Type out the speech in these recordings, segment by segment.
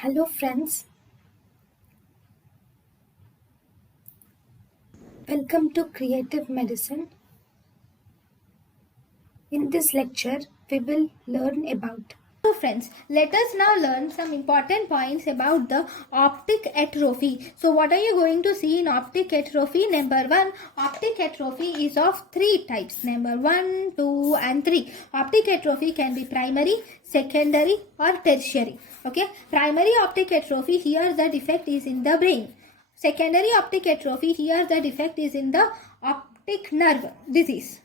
Hello friends, welcome to Creative Medicine. In this lecture, we will learn about. So friends, let us now learn some important points about the optic atrophy. So what are you going to see in optic atrophy? Number 1, optic atrophy is of 3 types. Number 1, 2 and 3. Optic atrophy can be primary, secondary or tertiary. Okay, primary optic atrophy, here the defect is in the brain. Secondary optic atrophy, here the defect is in the optic nerve disease.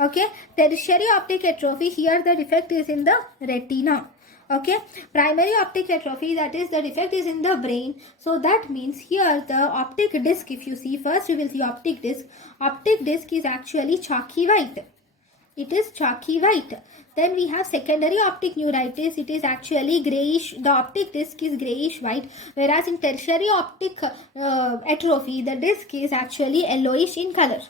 Okay, tertiary optic atrophy, here the defect is in the retina. Okay, primary optic atrophy, that is the defect is in the brain. So that means here the optic disc, if you see, first you will see optic disc. Optic disc is actually chalky white. It is chalky white. Then we have secondary optic neuritis. It is actually grayish. The optic disc is grayish white. Whereas in tertiary optic atrophy, the disc is actually yellowish in color.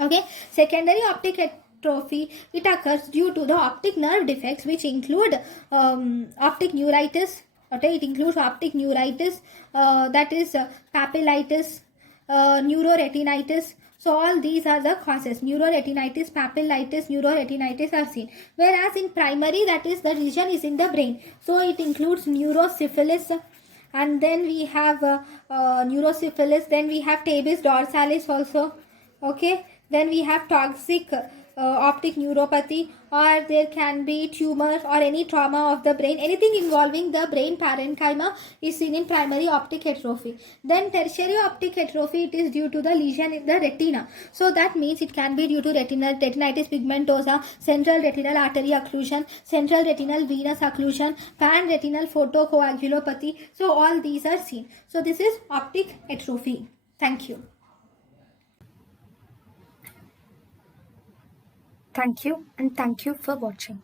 Okay, secondary optic atrophy, it occurs due to the optic nerve defects, which include optic neuritis. Okay, it includes optic neuritis, that is papillitis, neuroretinitis. So all these are the causes. Neuroretinitis, papillitis, neuroretinitis are seen. Whereas in primary, that is the region is in the brain. So it includes neurosyphilis, and then we have neurosyphilis. Then we have tabes dorsalis also. Okay, then we have toxic optic neuropathy, or there can be tumor or any trauma of the brain. Anything involving the brain parenchyma is seen in primary optic atrophy. Then tertiary optic atrophy, it is due to the lesion in the retina. So that means it can be due to retinitis pigmentosa, central retinal artery occlusion, central retinal venous occlusion, panretinal photocoagulopathy. So all these are seen. So this is optic atrophy. Thank you. Thank you and thank you for watching.